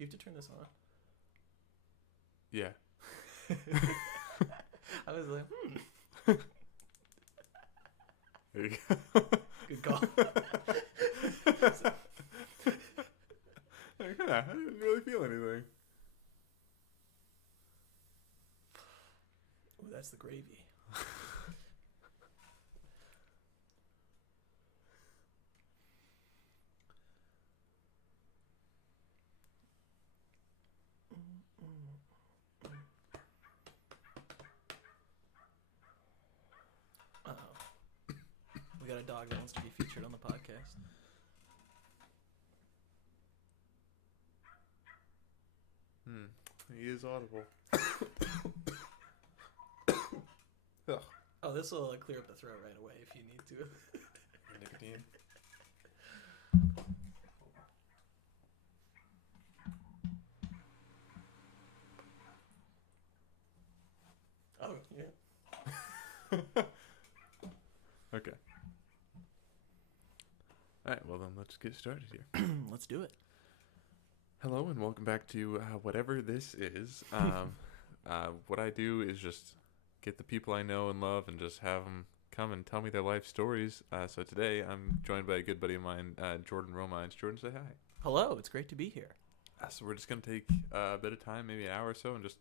Do you have to turn this on? Yeah. I was like, There you go. good call. Like, yeah, I didn't really feel anything. Ooh, that's the gravy. Uh-oh. We got a dog that wants to be featured on the podcast. He is audible. Oh, this will clear up the throat right away if you need to. Nicotine. Oh, yeah. Okay. Alright, well then let's get started here. Let's do it. Hello and welcome back to whatever this is. What I do is just get the people I know and love and just have them come and tell me their life stories. So today I'm joined by a good buddy of mine, Jordan Romines. Jordan, say hi. Hello, it's great to be here. So we're just going to take a bit of time, maybe an hour or so, and just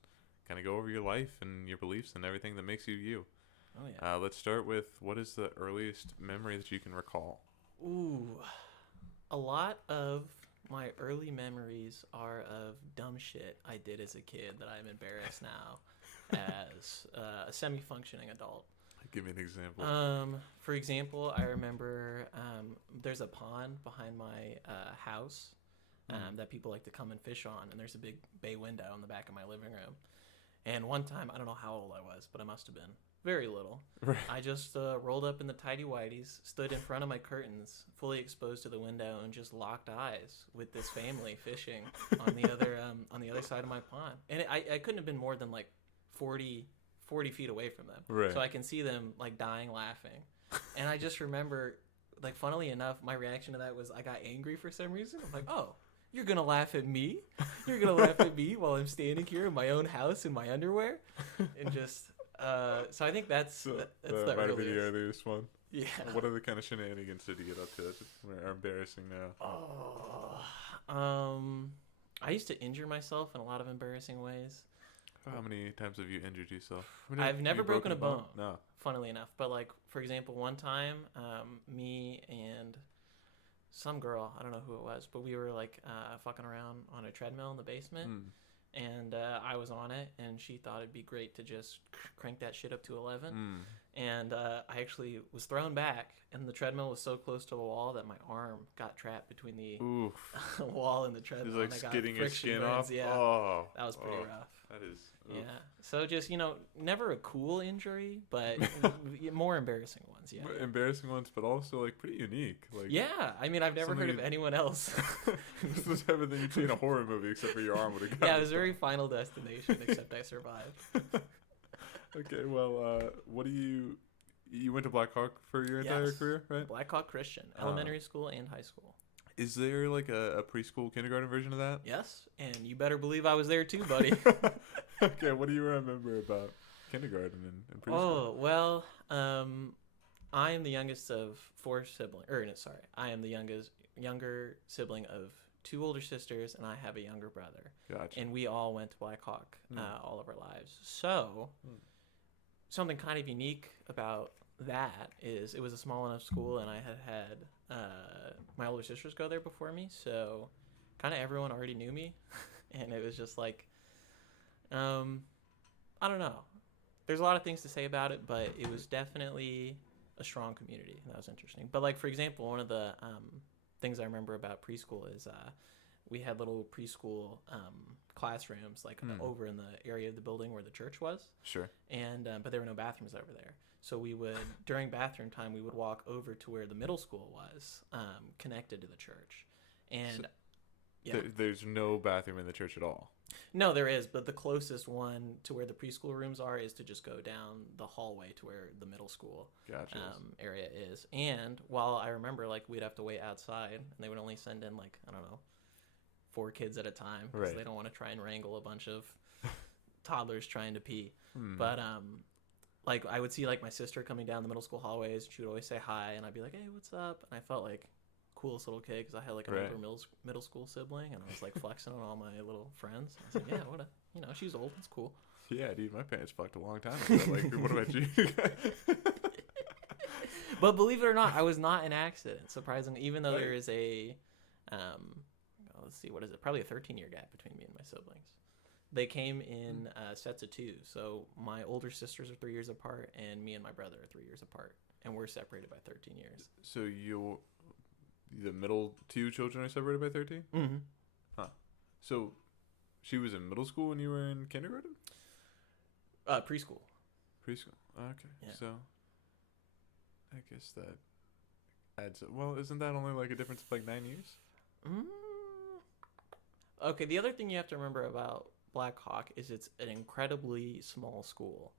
kind of go over your life and your beliefs and everything that makes you you. Oh, yeah. Let's start with, what is the earliest memory that you can recall? Ooh. A lot of my early memories are of dumb shit I did as a kid that I'm embarrassed now as a semi-functioning adult. Give me an example. For example, I remember there's a pond behind my house that people like to come and fish on, and there's a big bay window in the back of my living room. And one time, I don't know how old I was, but I must have been very little. Right. I just rolled up in the tidy whities, stood in front of my curtains, fully exposed to the window, and just locked eyes with this family fishing on the other side of my pond. And I couldn't have been more than like 40 feet away from them. Right. So I can see them like dying laughing. And I just remember, like, funnily enough, my reaction to that was I got angry for some reason. I'm like, oh, you're going to laugh at me? You're going to laugh at me while I'm standing here in my own house in my underwear? And just, so I think that's the might earliest. be the earliest one. Yeah. What other kind of shenanigans did you get up to that are embarrassing now? I used to injure myself in a lot of embarrassing ways. How many times have you injured yourself? I've never broken a bone. No. Funnily enough. But, like, for example, one time, me and some girl, I don't know who it was, but we were, like, fucking around on a treadmill in the basement. And I was on it, and she thought it'd be great to just crank that shit up to 11. And I actually was thrown back, and the treadmill was so close to the wall that my arm got trapped between the wall and the treadmill. It's like and I got skidding your friction skin burns. off? Yeah, Oh, that was pretty rough. That is. Oof. Yeah. So just, never a cool injury, but more embarrassing ones. Yeah. Embarrassing ones, but also like pretty unique. Like, yeah. I mean, I've never heard of anyone else. It's the type of thing you'd see in a horror movie, except for your arm would have gone. Yeah, it was very Final Destination, except I survived. Okay, well, what do you went to Black Hawk for your entire career, right? Black Hawk Christian, elementary school and high school. Is there like a preschool kindergarten version of that? Yes, and you better believe I was there too, buddy. Okay, what do you remember about kindergarten and preschool? Oh, well, I am the youngest of four siblings. I am the younger sibling of two older sisters, and I have a younger brother. Gotcha. And we all went to Black Hawk all of our lives. So, something kind of unique about that is it was a small enough school, and I had my older sisters go there before me, so kind of everyone already knew me. And it was just like, I don't know. There's a lot of things to say about it, but it was definitely a strong community. That was interesting. But, like, for example, one of the things I remember about preschool is we had little preschool classrooms, like over in the area of the building where the church was. Sure. And but there were no bathrooms over there. So we would, during bathroom time, we would walk over to where the middle school was, connected to the church. And there's no bathroom in the church at all. No, there is, but the closest one to where the preschool rooms are is to just go down the hallway to where the middle school area is. And while I remember, like, we'd have to wait outside, and they would only send in, like, I don't know, 4 kids at a time because Right. they don't want to try and wrangle a bunch of toddlers trying to pee. Hmm. But like I would see like my sister coming down the middle school hallways. She would always say hi, and I'd be like, "Hey, what's up?" And I felt like coolest little kid because I had like an Right. older middle school sibling, and I was like flexing on all my little friends. I was like, "Yeah, what a she's old. It's cool." Yeah, dude, my parents fucked a long time ago. Like, what about you? But believe it or not, I was not an accident. Surprisingly, even though Right. there is a, let's see, what is it? Probably a 13-year gap between me and my siblings. They came in sets of 2. So my older sisters are 3 years apart, and me and my brother are 3 years apart, and we're separated by 13 years. So the middle 2 children are separated by 13? Mm-hmm. Huh. So she was in middle school when you were in kindergarten? Preschool. Preschool. Okay. Yeah. So I guess that adds up. Well, isn't that only like a difference of like 9 years? Okay, the other thing you have to remember about Black Hawk is it's an incredibly small school.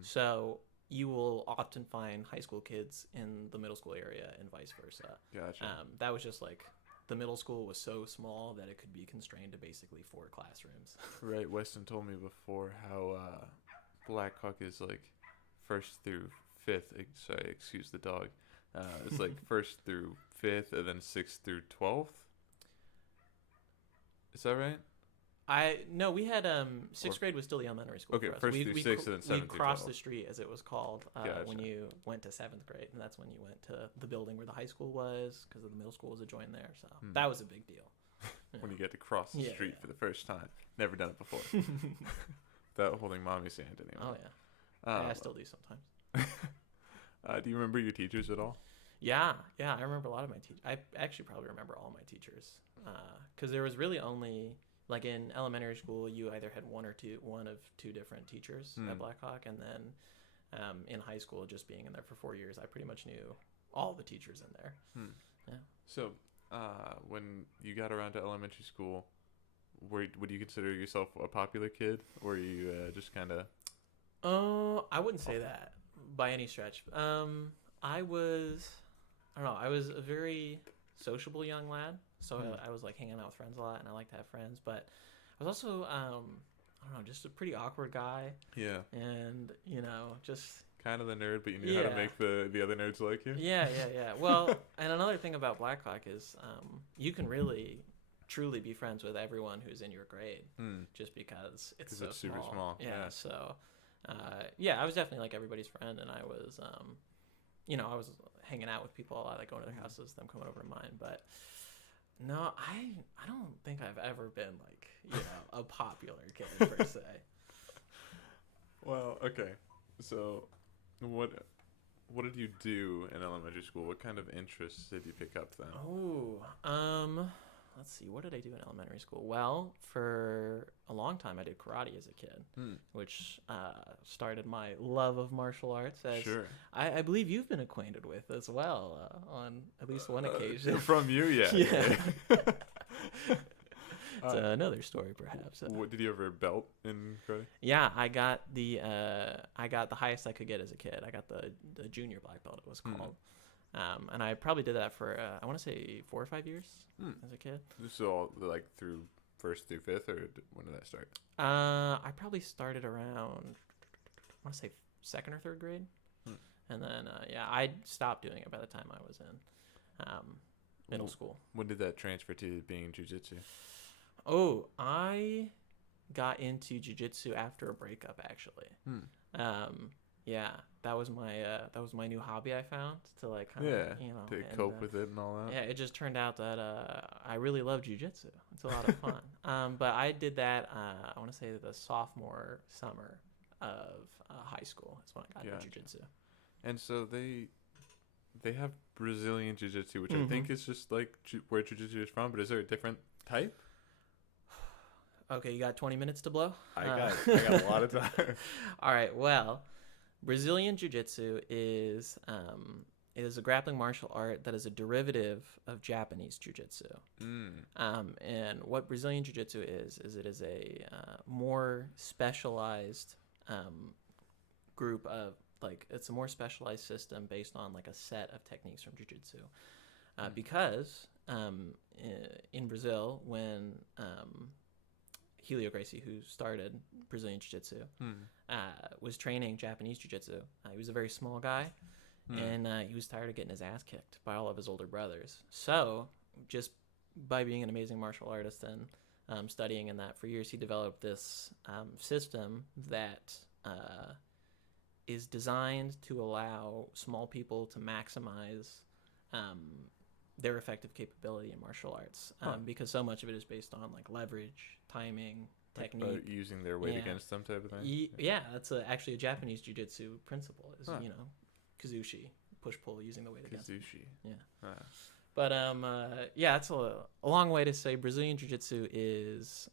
So you will often find high school kids in the middle school area and vice versa. Gotcha. That was just like the middle school was so small that it could be constrained to basically 4 classrooms. Right. Weston told me before how Black Hawk is like 1st through 5th. Sorry, excuse the dog. It's like 1st through 5th and then 6th through 12th. Is that right? No, we had 6th grade was still the elementary school. Okay, for us. 1st through 6th and then 7th we through crossed 12th. the street, as it was called, Gotcha. when you went to 7th grade, and that's when you went to the building where the high school was, because the middle school was adjoined there. So that was a big deal. When you get to cross the Yeah, street yeah. for the first time. Never done it before. Without holding mommy's hand anyway. Oh yeah, I still do sometimes. Do you remember your teachers at all? Yeah, I remember a lot of my teachers. I actually probably remember all my teachers, because there was really only, like in elementary school, you either had one of two different teachers at Black Hawk, and then in high school, just being in there for 4 years, I pretty much knew all the teachers in there. Yeah. So, when you got around to elementary school, would you consider yourself a popular kid, or you just kind of? I wouldn't say that by any stretch. I don't know. I was a very sociable young lad, so I was like hanging out with friends a lot, and I like to have friends. But I was also, I don't know, just a pretty awkward guy. Yeah. And just Kind of the nerd, but you knew how to make the other nerds like you. yeah. Well, and another thing about Black Hawk is, you can really, truly be friends with everyone who's in your grade, just because it's so super small. Yeah. So, I was definitely like everybody's friend, and I was, I was hanging out with people a lot, like going to their houses, them coming over to mine. But no, I don't think I've ever been like, a popular kid per se. Well, okay. So, what did you do in elementary school? What kind of interests did you pick up then? Let's see. What did I do in elementary school? Well, for a long time, I did karate as a kid, which started my love of martial arts. As Sure. I believe you've been acquainted with as well, on at least one occasion. From you, yeah. Yeah. It's another story, perhaps. What, did you ever belt in karate? Yeah, I got the highest I could get as a kid. I got the junior black belt, it was called. And I probably did that for I want to say 4 or 5 years as a kid. So like through 1st through 5th, or when did that start? I probably started around, I want to say 2nd or 3rd grade, and then I stopped doing it by the time I was in middle school. When did that transfer to being jiu-jitsu? Oh, I got into jiu-jitsu after a breakup, actually. Yeah, that was my new hobby I found to like kind of to cope with it and all that. Yeah, it just turned out that I really love jiu-jitsu. It's a lot of fun. But I did that I want to say the sophomore summer of high school. That's when I got into jiu-jitsu. And so they have Brazilian jiu-jitsu, which I think is just like where jiu-jitsu is from. But is there a different type? Okay, you got 20 minutes to blow? I got a lot of time. All right, well, Brazilian Jiu-Jitsu is a grappling martial art that is a derivative of Japanese Jiu-Jitsu. And what Brazilian Jiu-Jitsu is it is a more specialized group of, like, it's a more specialized system based on like a set of techniques from Jiu-Jitsu. Because in Brazil when Helio Gracie, who started Brazilian Jiu-Jitsu, was training Japanese Jiu-Jitsu. He was a very small guy, and he was tired of getting his ass kicked by all of his older brothers. So just by being an amazing martial artist and studying in that for years, he developed this system that is designed to allow small people to maximize their effective capability in martial arts, because so much of it is based on like leverage, timing, technique, using their weight against them type of thing. That's actually a Japanese jiu-jitsu principle. Is kazushi, push pull, using the weight against them. Yeah. But it's a long way to say Brazilian Jiu-Jitsu is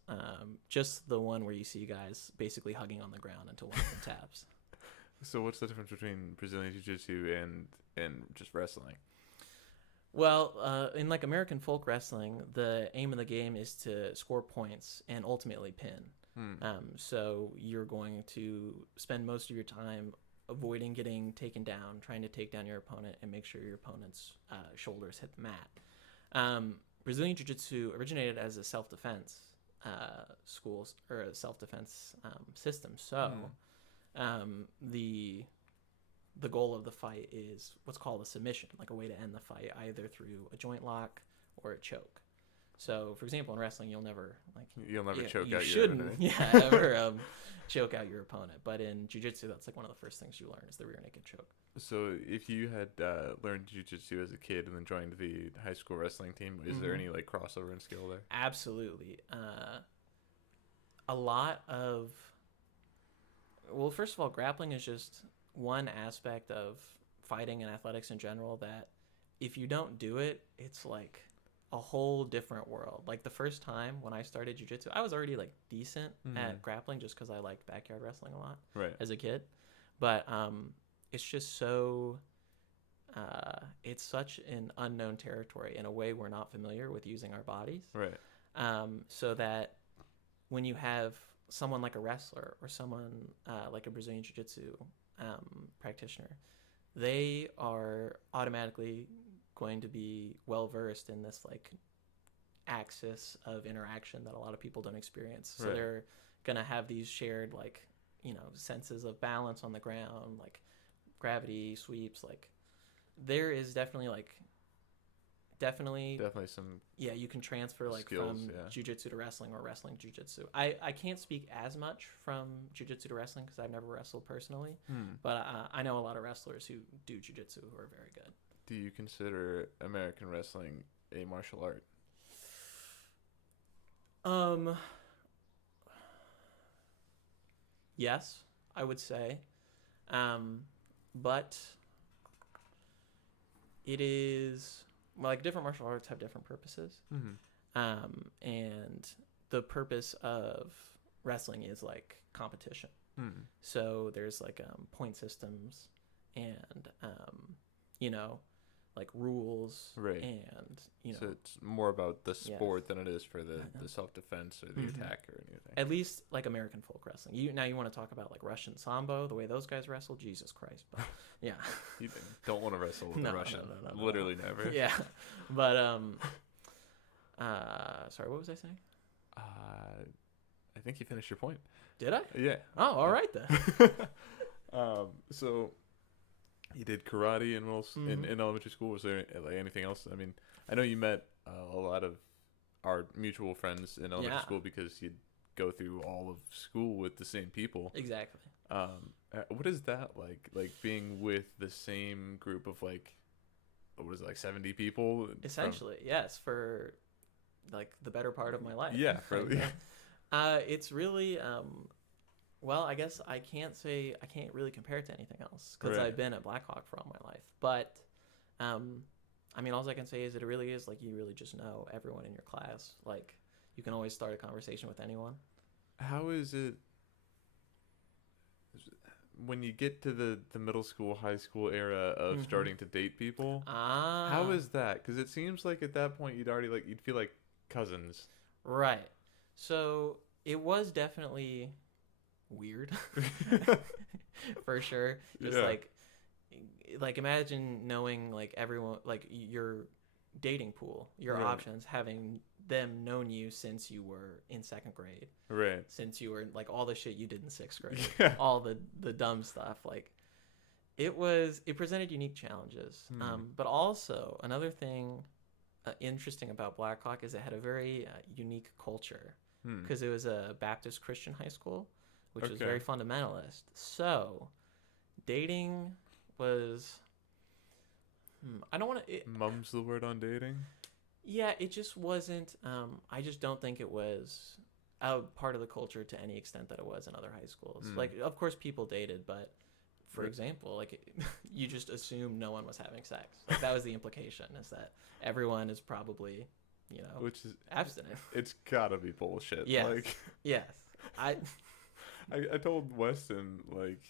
just the one where you see guys basically hugging on the ground until one of them taps. So what's the difference between Brazilian Jiu-Jitsu and just wrestling? Well, in like American folk wrestling, the aim of the game is to score points and ultimately pin. So you're going to spend most of your time avoiding getting taken down, trying to take down your opponent and make sure your opponent's shoulders hit the mat. Brazilian Jiu-Jitsu originated as a self-defense schools or a self-defense system. So the goal of the fight is what's called a submission, like a way to end the fight, either through a joint lock or a choke. So, for example, in wrestling, you'll never choke out your opponent. Ever choke out your opponent. But in jiu-jitsu, that's like one of the first things you learn is the rear naked choke. So, if you had learned jiu-jitsu as a kid and then joined the high school wrestling team, is there any like crossover in skill there? Absolutely. A lot of, well, first of all, grappling is just one aspect of fighting and athletics in general that if you don't do it, it's like a whole different world. Like the first time when I started jiu-jitsu, I was already like decent at grappling just because I liked backyard wrestling a lot as a kid. But it's just so it's such an unknown territory in a way we're not familiar with using our bodies. So that when you have someone like a wrestler or someone like a Brazilian jiu-jitsu practitioner, they are automatically going to be well versed in this like axis of interaction that a lot of people don't experience. So they're gonna have these shared like senses of balance on the ground, like gravity, sweeps. Like there is definitely some you can transfer like skills, from jiu-jitsu to wrestling or wrestling to jiu-jitsu. I can't speak as much from jiu-jitsu to wrestling because I've never wrestled personally, but I know a lot of wrestlers who do jiu-jitsu who are very good. Do you consider American wrestling a martial art? Yes, I would say, but it is. Like different martial arts have different purposes, and the purpose of wrestling is like competition. So there's like point systems and like rules, and So it's more about the sport than it is for the self-defense or the attack or anything. At least like American folk wrestling. You want to talk about like Russian Sambo, the way those guys wrestle? Jesus Christ. But yeah. You don't want to wrestle with a Russian. No, literally never. Yeah. But sorry, what was I saying? I think you finished your point. Did I? Yeah. Oh, all right then. So you did karate in elementary school. Was there like anything else? I mean, I know you met a lot of our mutual friends in elementary school because you'd go through all of school with the same people. Exactly. What is that like? Like being with the same group of like, what is it, like 70 people? Essentially, yes, for like the better part of my life. Yeah. It's really well, I guess I can't really compare it to anything else because I've been at Blackhawk for all my life. But, I mean, all I can say is that it really is like you really just know everyone in your class. Like you can always start a conversation with anyone. How is it when you get to the middle school, high school era of starting to date people? How is that? Because it seems like at that point you'd feel like cousins. Right. So it was definitely weird for sure. Just like imagine knowing like everyone, like you're dating pool, your Right. options, having them known you since you were in second grade, Right. since you were like all the shit you did in sixth grade, Yeah. all the dumb stuff. Like it presented unique challenges. But also another thing interesting about Blackhawk is it had a very unique culture because it was a Baptist Christian high school, which was very fundamentalist. So dating was I don't want to. Mum's the word on dating. Yeah, it just wasn't. I just don't think it was a part of the culture to any extent that it was in other high schools. Like, of course, people dated, but for example, like you just assume no one was having sex. Like that was the implication, is that everyone is probably, which is abstinent. It's gotta be bullshit. Yes. Like, yes. I told Weston like,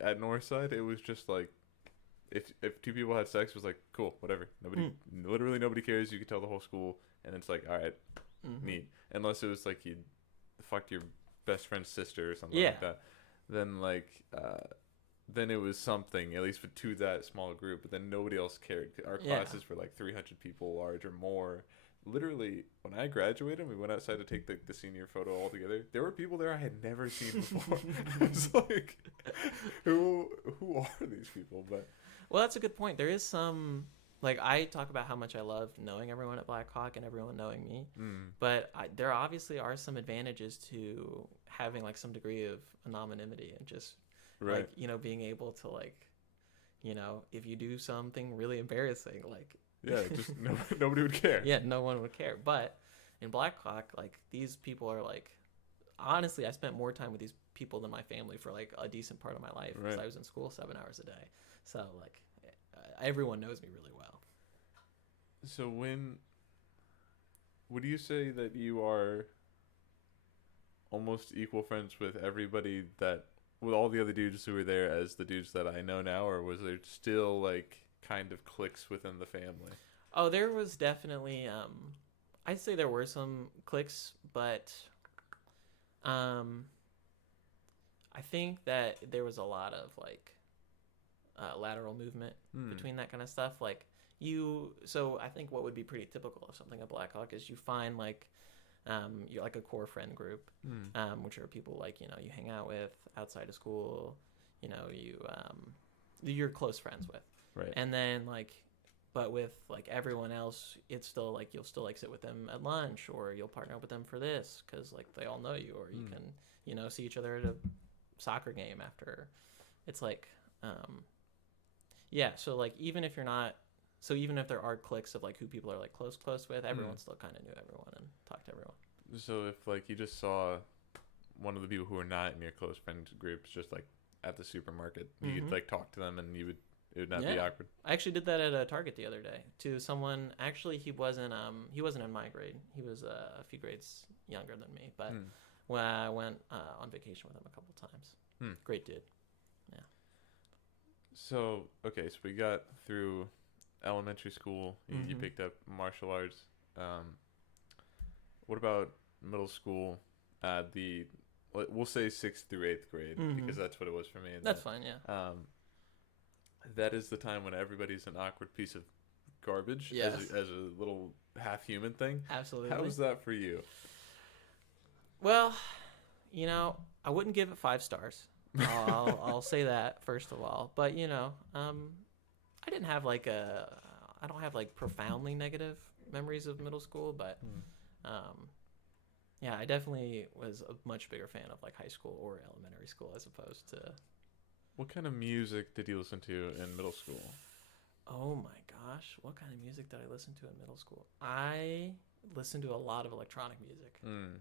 at Northside it was just like, if two people had sex, it was like cool, whatever. Literally nobody cares. You could tell the whole school, and it's like all right, neat. Unless it was like you fucked your best friend's sister or something like that. Then then it was something, at least to that small group. But then nobody else cared. Our classes were like 300 people large or more. Literally, when I graduated, we went outside to take the senior photo all together. There were people there I had never seen before. It's like, who are these people? But well, that's a good point. There is some, like, I talk about how much I love knowing everyone at Blackhawk and everyone knowing me, but there obviously are some advantages to having like some degree of anonymity and just like, being able to like, if you do something really embarrassing, like, just nobody would care. Yeah, no one would care. But in Blackhawk, like, these people are like, honestly, I spent more time with these people than my family for like a decent part of my life because I was in school 7 hours a day. So like everyone knows me really well. So would you say that you are almost equal friends with everybody with all the other dudes who were there as the dudes that I know now, or was there still like kind of cliques within the family? Oh, there was definitely I'd say there were some cliques, but I think that there was a lot of like lateral movement between that kind of stuff. Like so I think what would be pretty typical of something at Blackhawk is you find like you're like a core friend group, which are people like, you hang out with outside of school, you're close friends with. Right. And then like, but with like everyone else, it's still like, you'll still like sit with them at lunch, or you'll partner up with them for this because like they all know you, or you can, see each other at a soccer game after. It's like, so like even if there are cliques of like who people are like close with, everyone still kind of knew everyone and talked to everyone. So if like you just saw one of the people who are not in your close friend groups just like at the supermarket, you could like talk to them and it would not be awkward. I actually did that at a Target the other day to someone. Actually, he wasn't in my grade. He was a few grades younger than me, but when I went on vacation with him a couple times. Great dude. Yeah. So we got through elementary school. You picked up martial arts. What about middle school? We'll say 6th through 8th grade because that's what it was for me. And that's fine. Yeah. That is the time when everybody's an awkward piece of garbage as a little half human thing. Absolutely. How was that for you? Well, I wouldn't give it 5 stars. I'll say that first of all. But I didn't have like I don't have like profoundly negative memories of middle school, but I definitely was a much bigger fan of like high school or elementary school as opposed to. What kind of music did you listen to in middle school? Oh my gosh, what kind of music did I listen to in middle school? I listened to a lot of electronic music,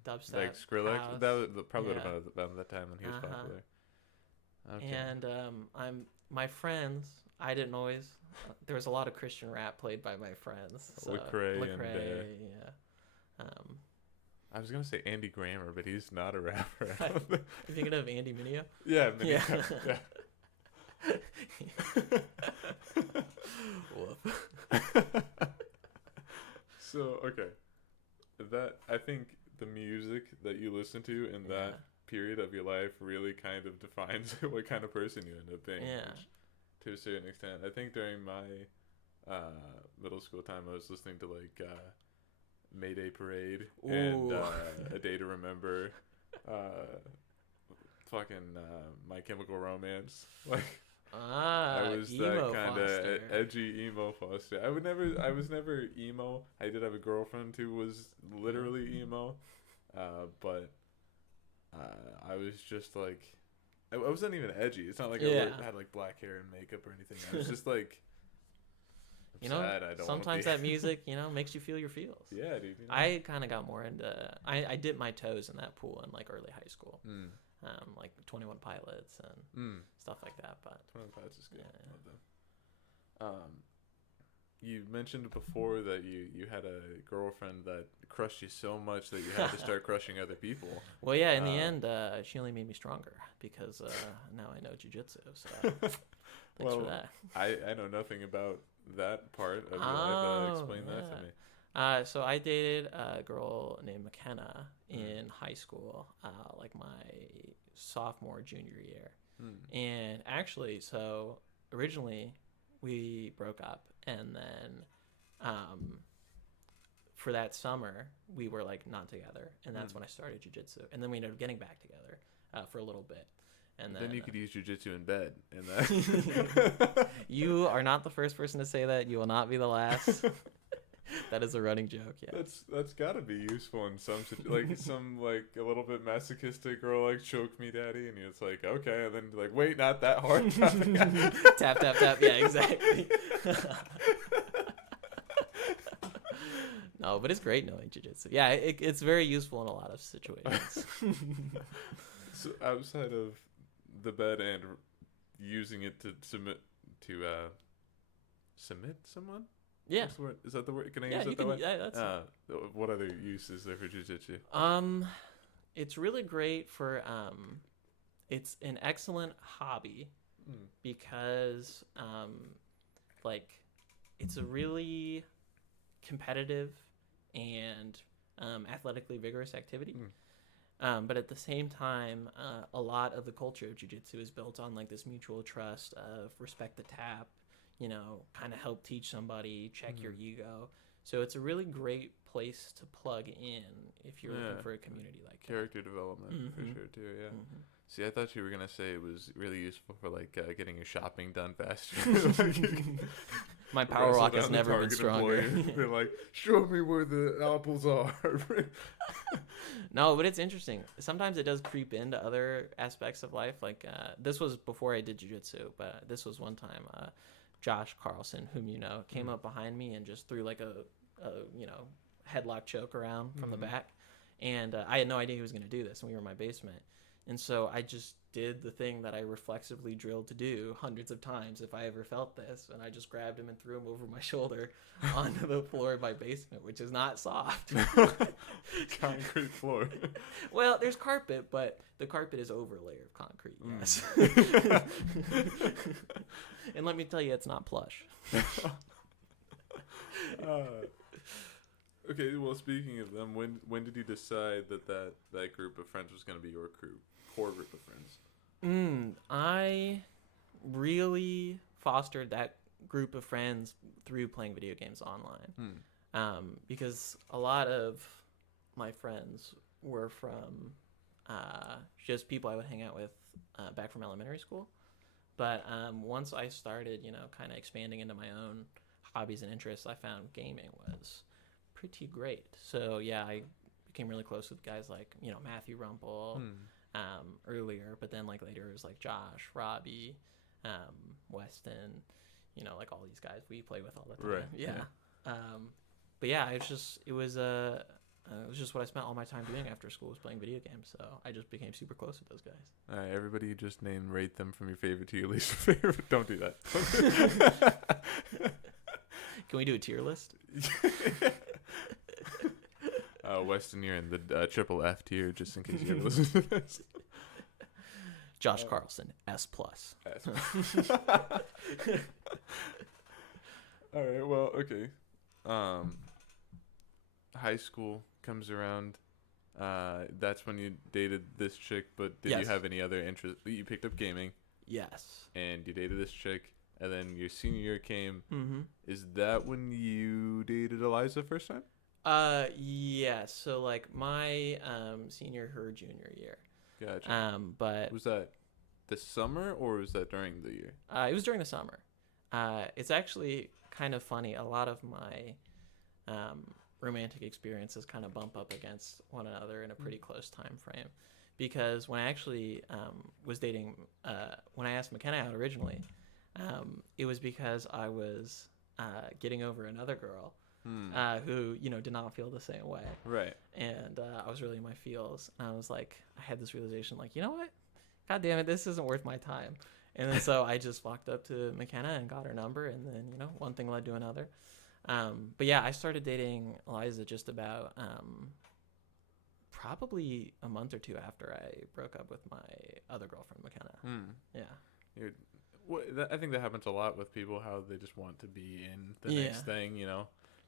dubstep, like Skrillex. house. That was probably about that time when he was popular. Okay. And my friends. I didn't always. There was a lot of Christian rap played by my friends. So, Lecrae yeah. I was gonna say Andy Grammer, but he's not a rapper. You thinking of Andy Mineo? Yeah, Mineo. Yeah. So that I think the music that you listen to in that period of your life really kind of defines what kind of person you end up being. Yeah. To a certain extent, I think during my middle school time, I was listening to like Mayday Parade Ooh. and A Day to Remember, fucking My Chemical Romance. Like I was that emo kind of Foster. edgy emo Foster. I was never emo. I did have a girlfriend who was literally emo, but I was just like, I wasn't even edgy. It's not like I had like black hair and makeup or anything. I was just like, you know, sad. I don't sometimes that music, you know, makes you feel your feels. Yeah, dude. You know? I kind of got more into. I dipped my toes in that pool in like early high school. Like 21 Pilots and stuff like that. But 21 Pilots is good. Yeah. Love them. You mentioned before that you had a girlfriend that crushed you so much that you had to start crushing other people. Well, yeah. In the end, she only made me stronger because now I know jiu-jitsu. So thanks for that. I know nothing about that part of your life. Explain that to me. So I dated a girl named McKenna in high school, like my sophomore, junior year. And actually, so originally we broke up, and then for that summer we were like not together, and that's when I started jiu-jitsu, and then we ended up getting back together for a little bit. And then you could use jiu-jitsu in bed. And that you are not the first person to say that. You will not be the last. That is a running joke. Yeah, that's got to be useful in some like some like a little bit masochistic girl like choke me, daddy, and it's like okay, and then like wait, not that hard. Tap tap tap. Yeah, exactly. No, but it's great knowing jiu-jitsu. Yeah, it's very useful in a lot of situations. So outside of the bed and using it to submit someone. Yeah. What's the word? Is that the word? Can I use it that way? Yeah, that's what other use is there for jiu-jitsu? It's really great for it's an excellent hobby because like it's a really competitive and athletically vigorous activity. But at the same time, a lot of the culture of jiu-jitsu is built on like this mutual trust of respect the tap, you know, kind of help teach somebody, check your ego. So it's a really great place to plug in if you're looking for a community like character development for sure too. Yeah. See, I thought you were gonna say it was really useful for like getting your shopping done faster. My power walk has never been stronger. They're like, show me where the apples are. No, but it's interesting. Sometimes it does creep into other aspects of life. Like this was before I did jiu-jitsu, but this was one time. Josh Carlson, whom you know, came up behind me and just threw like a you know, headlock choke around from the back, and I had no idea he was going to do this, and we were in my basement, and so I just did the thing that I reflexively drilled to do hundreds of times if I ever felt this, and I just grabbed him and threw him over my shoulder onto the floor of my basement, which is not soft. Concrete floor. Well, there's carpet, but the carpet is over a layer of concrete. Yes. And let me tell you, it's not plush. Okay, well, speaking of them, when did you decide that group of friends was going to be your core group of friends? I really fostered that group of friends through playing video games online. Because a lot of my friends were from just people I would hang out with back from elementary school. But once I started, you know, kind of expanding into my own hobbies and interests, I found gaming was pretty great. So yeah, I became really close with guys like, you know, Matthew Rumpel earlier, but then like later it was like Josh, Robbie, Weston, you know, like all these guys we play with all the time. Right. Yeah. But yeah, it was just what I spent all my time doing after school was playing video games. So I just became super close with those guys. All right, everybody, you just rate them from your favorite to your least favorite. Don't do that. Can we do a tier list? Weston, you're in the triple F tier, just in case you ever listen to this. Josh Carlson, S+. All right, well, okay. High school comes around. That's when you dated this chick, but did you have any other interest? You picked up gaming. Yes. And you dated this chick, and then your senior year came. Mm-hmm. Is that when you dated Eliza first time? Yeah. So like my senior, her junior year. Gotcha. But Was that the summer or was that during the year? it was during the summer. It's actually kind of funny. A lot of my romantic experiences kind of bump up against one another in a pretty close time frame, because when I actually was dating, when I asked McKenna out originally, it was because I was getting over another girl who did not feel the same way, Right. and I was really in my feels, and I was like, I had this realization, like, you know what, god damn it, this isn't worth my time. And then so I just walked up to McKenna and got her number, and then one thing led to another. But yeah, I started dating Eliza just about probably a month or two after I broke up with my other girlfriend, McKenna. Yeah. I think that happens a lot with people, how they just want to be in the next thing,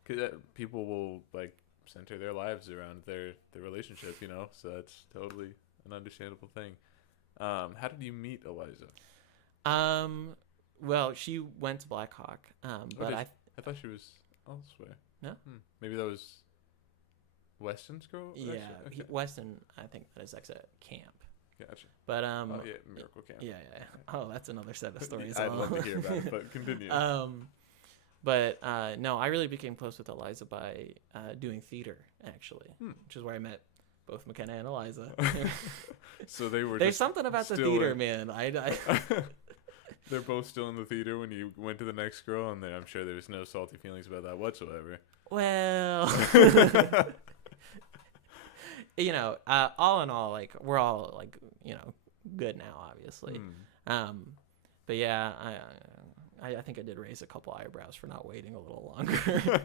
because people will like center their lives around their relationship, so that's totally an understandable thing. How did you meet Eliza? Well, she went to Blackhawk, but I thought she was elsewhere. No? Maybe that was Weston's girl? Yeah, okay. Weston, I think that is like a camp. Gotcha. But oh yeah, Miracle Camp. Yeah. Oh, that's another set of stories. I'd love to hear about it, but continue. But no, I really became close with Eliza by doing theater, actually, which is where I met both McKenna and Eliza. So they were. There's something about the theater, man. They're both still in the theater when you went to the next girl, and I'm sure there's no salty feelings about that whatsoever. Well, all in all, like, we're all like, good now, obviously. But yeah, I think I did raise a couple eyebrows for not waiting a little longer.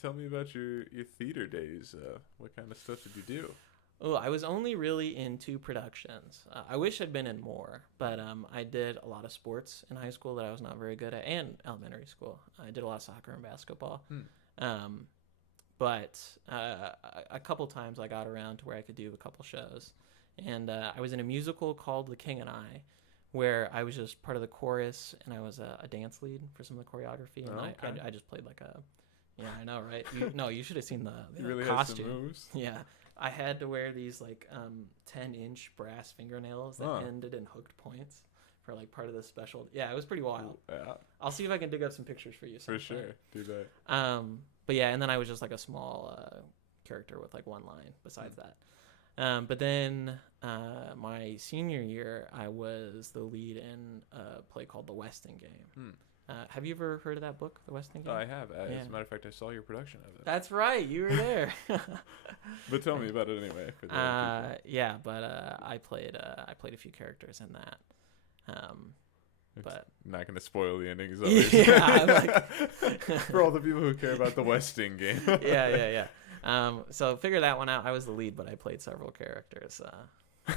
Tell me about your theater days. What kind of stuff did you do? Oh, I was only really in 2 productions. I wish I'd been in more, but I did a lot of sports in high school that I was not very good at, and elementary school. I did a lot of soccer and basketball. But a couple times I got around to where I could do a couple shows. And I was in a musical called The King and I, where I was just part of the chorus, and I was a dance lead for some of the choreography. And I just played like a... Yeah, I know, right? You should have seen the you really costume. Had some moves. Yeah. I had to wear these like 10-inch brass fingernails that ended in hooked points for like part of the special. Yeah, it was pretty wild. Yeah. I'll see if I can dig up some pictures for you sometime. For sure. Do that. But yeah, and then I was just like a small character with like one line besides that. But then my senior year, I was the lead in a play called The Weston Game. Have you ever heard of that book, The Weston Game? Oh, I have. As a matter of fact, I saw your production of it. That's right. You were there. But tell me about it anyway. For the yeah, but I played a few characters in that. But not going to spoil the endings. Yeah, for all the people who care about the Westing Game. Yeah. So figure that one out. I was the lead, but I played several characters.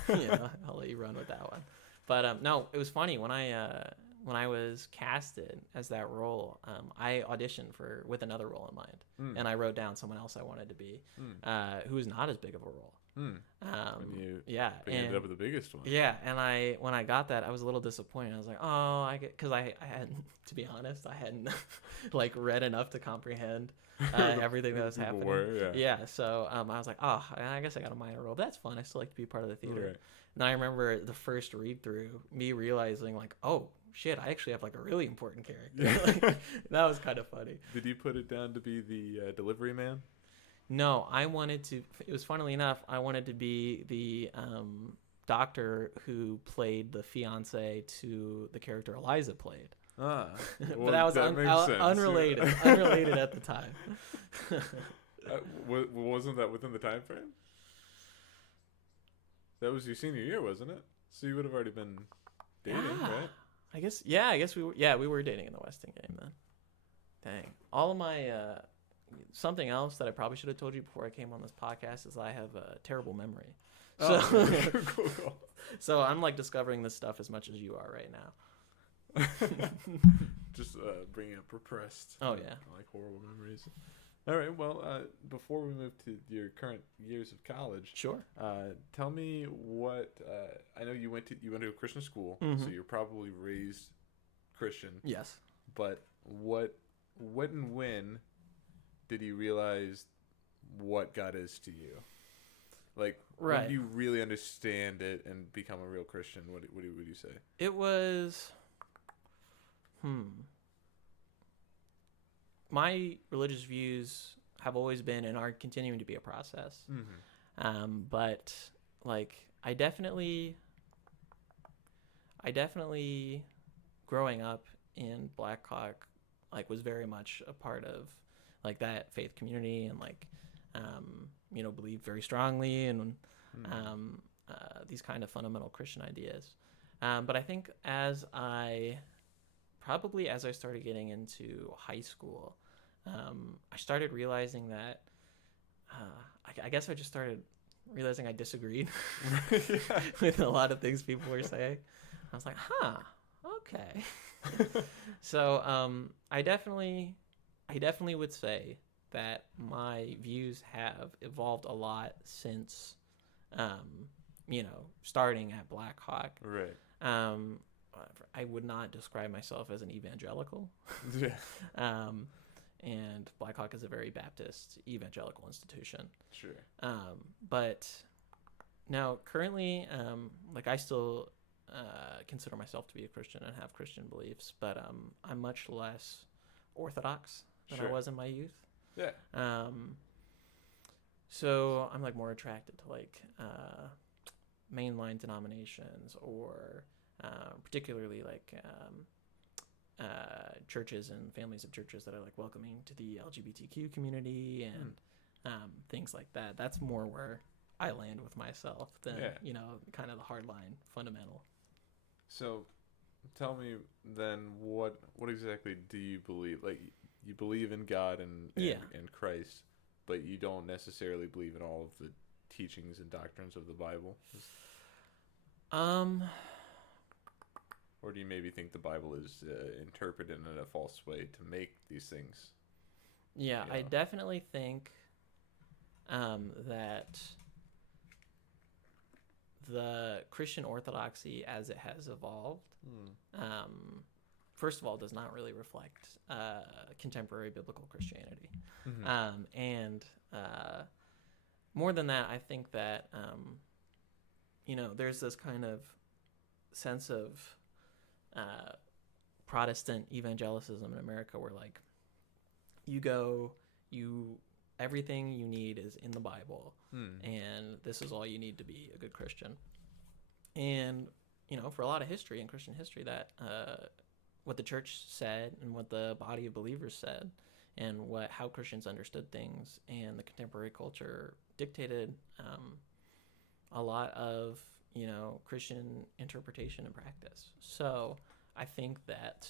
I'll let you run with that one. But no, it was funny when I was casted as that role. I auditioned with another role in mind, and I wrote down someone else I wanted to be, who was not as big of a role. Ended up with the biggest one. Yeah, and when I got that, I was a little disappointed. I was like, because I hadn't, to be honest, I hadn't like read enough to comprehend everything that was happening. Yeah. So I was like, I guess I got a minor role. But that's fun. I still like to be part of the theater. Right. And I remember the first read through, me realizing like, oh shit, I actually have like a really important character. That was kind of funny. Did you put it down to be the delivery man? No, I wanted to. It was funnily enough, I wanted to be the doctor who played the fiance to the character Eliza played. Well, but that was unrelated. Unrelated at the time. Wasn't that within the time frame? That was your senior year, wasn't it? So you would have already been dating, right? I guess we were. Yeah, we were dating in the Westing Game then. Dang. All of my something else that I probably should have told you before I came on this podcast is I have a terrible memory. So, cool. So I'm like discovering this stuff as much as you are right now. Just bringing up repressed. Oh yeah. Like horrible memories. All right. Well, before we move to your current years of college, Sure. tell me what I know you went to a Christian school, so Mm-hmm. you're probably raised Christian. Yes. But what and when did you realize what God is to you? Like when Right. do you really understand it and become a real Christian? Would you say? It was. My religious views have always been and are continuing to be a process. But like I definitely growing up in Blackhawk was very much a part of like that faith community and believed very strongly in these kind of fundamental Christian ideas. But I think as I started getting into high school, I started realizing that I guess I just started realizing I disagreed with a lot of things people were saying. I was like, huh, okay. So I definitely would say that my views have evolved a lot since, starting at Blackhawk. Right. Um, I would not describe myself as an evangelical. Yeah. And Blackhawk is a very Baptist evangelical institution. Sure. But now currently, I still consider myself to be a Christian and have Christian beliefs, but I'm much less orthodox than I was in my youth. Yeah. So I'm more attracted to mainline denominations or particularly churches and families of churches that are welcoming to the LGBTQ community and things like that. That's more where I land with myself than kind of the hardline fundamental. So, tell me then what exactly do you believe? Like you believe in God and Christ, but you don't necessarily believe in all of the teachings and doctrines of the Bible. Or do you maybe think the Bible is interpreted in a false way to make these things? Yeah, I definitely think that the Christian orthodoxy as it has evolved, first of all, does not really reflect contemporary biblical Christianity. And more than that, I think that, there's this kind of sense of Protestant evangelicism in America where everything you need is in the Bible, and this is all you need to be a good Christian. And for a lot of history in Christian history, that what the church said and what the body of believers said and how Christians understood things and the contemporary culture dictated a lot of Christian interpretation and practice. So I think that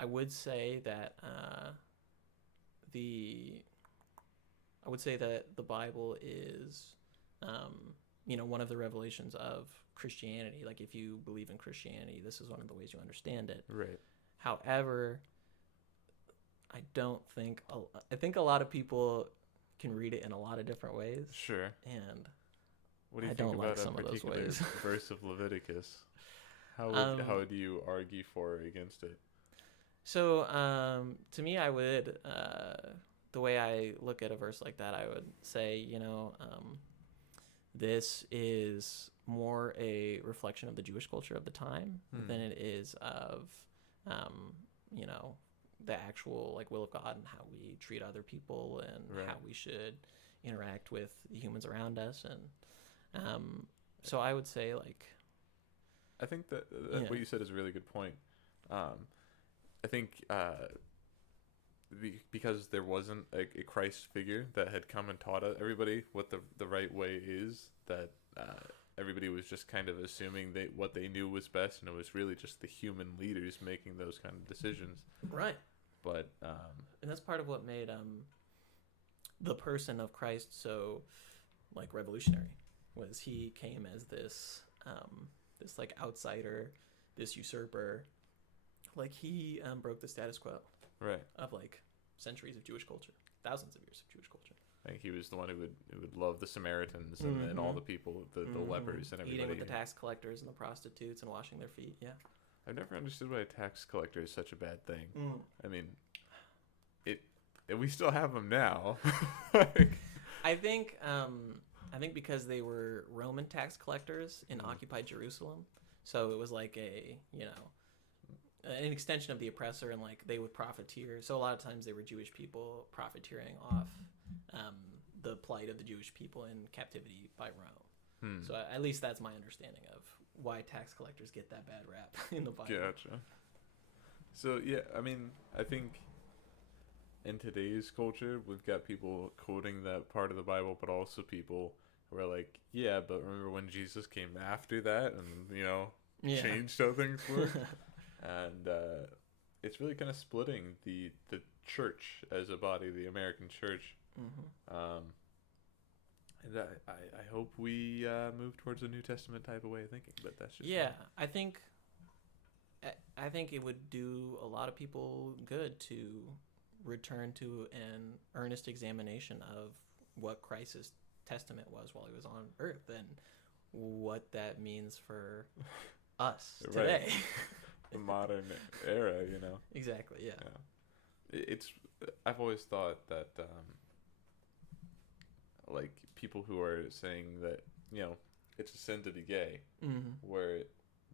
I would say that the Bible is one of the revelations of Christianity. Like if you believe in Christianity, this is one of the ways you understand it. Right. However, I think a lot of people can read it in a lot of different ways. Sure. And what do you I think don't about like some a of those particular ways. verse of Leviticus? How do you argue for or against it? So to me, I would the way I look at a verse like that, I would say, this is more a reflection of the Jewish culture of the time than it is of, the actual will of God and how we treat other people and how we should interact with the humans around us. And so I would say I think that what you said is a really good point. I think because there wasn't a Christ figure that had come and taught everybody what the right way is, that everybody was just kind of assuming what they knew was best, and it was really just the human leaders making those kind of decisions. Right. But and that's part of what made the person of Christ so revolutionary, was he came as this outsider, this usurper. He broke the status quo. Right. Of centuries of Jewish culture, thousands of years of Jewish culture. I think he was the one who would love the Samaritans and all the people, the lepers and everybody. Eating with the tax collectors and the prostitutes and washing their feet. Yeah. I've never understood why a tax collector is such a bad thing. I mean, we still have them now. I think because they were Roman tax collectors in occupied Jerusalem, so it was like an extension of the oppressor, and like they would profiteer. So a lot of times they were Jewish people profiteering off the plight of the Jewish people in captivity by Rome. So at least that's my understanding of why tax collectors get that bad rap in the Bible. Gotcha. So yeah, I mean, I think in today's culture, we've got people quoting that part of the Bible, but also people who are like, yeah, but remember when Jesus came after that and, changed how things work? And it's really kind of splitting the church as a body, the American church. And I hope we move towards a New Testament type of way of thinking, but that's just me. I think it would do a lot of people good to return to an earnest examination of what Christ's testament was while he was on earth and what that means for us today. Right. The modern era, Exactly, yeah. I've always thought that like people who are saying that, it's a sin to be gay, where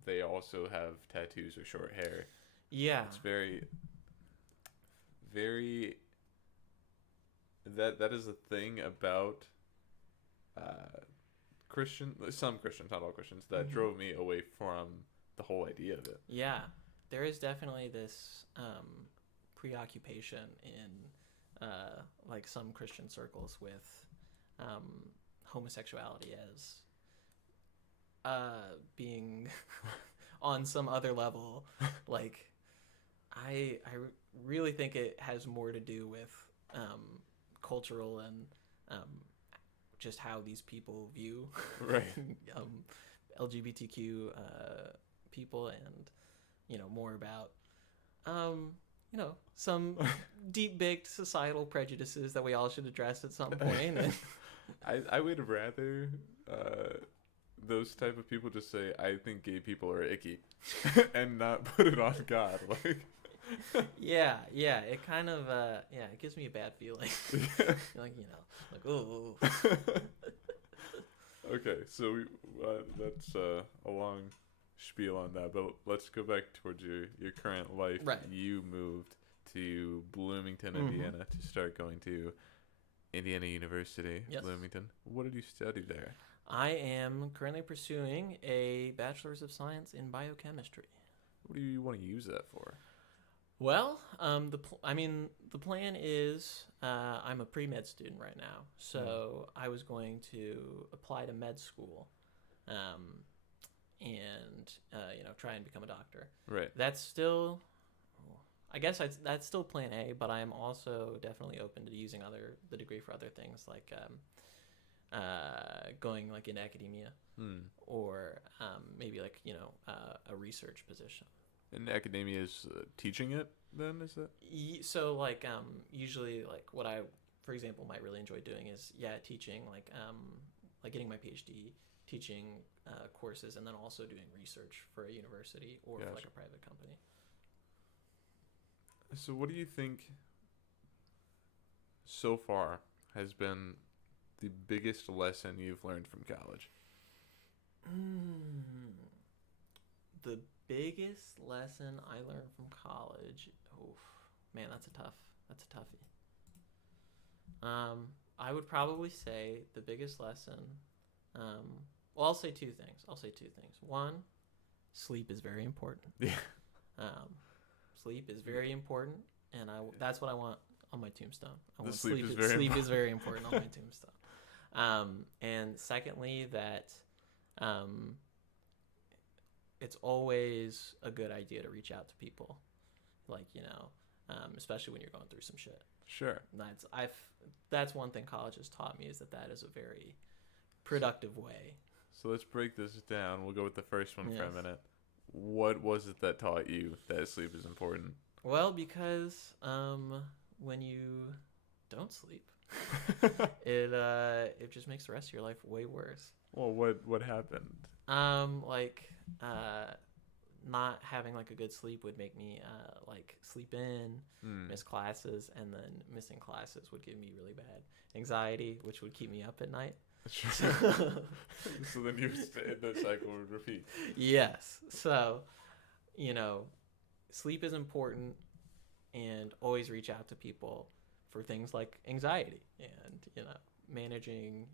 they also have tattoos or short hair. Yeah. It's very, very, that is a thing about some Christians, not all Christians, that drove me away from the whole idea of it. Yeah. There is definitely this preoccupation in like some Christian circles with homosexuality as being on some other level. Like I really think it has more to do with cultural and just how these people view LGBTQ people, and more about some deep baked societal prejudices that we all should address at some point. And I would rather those type of people just say, I think gay people are icky, and not put it on God. Like, yeah, it kind of it gives me a bad feeling. Oh. Okay, so that's a long spiel on that, but let's go back towards your current life. Right. You moved to Bloomington, Indiana, to start going to Indiana University. Yes. Bloomington. What did you study there? I am currently pursuing a bachelor's of science in biochemistry. What do you want to use that for? Well, the plan is I'm a pre-med student right now, so I was going to apply to med school, and try and become a doctor. Right. That's still, I guess that's still plan A, but I am also definitely open to using the degree for other things, like going like in academia, or maybe like a research position. And academia is teaching it, then, is it? So like usually like what I, for example, might really enjoy doing is teaching, like getting my PhD, teaching courses, and then also doing research for a university or for like a private company. So what do you think so far has been the biggest lesson you've learned from college? The biggest lesson I learned from college, man, that's a toughie. I would probably say the biggest lesson, well, I'll say two things. One, sleep is very important. Yeah. Sleep is very important, and that's what I want on my tombstone. Sleep is very important on my tombstone. And secondly, that it's always a good idea to reach out to people, like, especially when you're going through some shit. Sure. That's one thing college has taught me, is that is a very productive way. So let's break this down. We'll go with the first one for a minute. What was it that taught you that sleep is important? Well, because when you don't sleep, it just makes the rest of your life way worse. Well, what happened? Like not having like a good sleep would make me like sleep in, miss classes, and then missing classes would give me really bad anxiety, which would keep me up at night. So then the cycle would repeat. Yes. So, sleep is important, and always reach out to people for things like anxiety and, managing,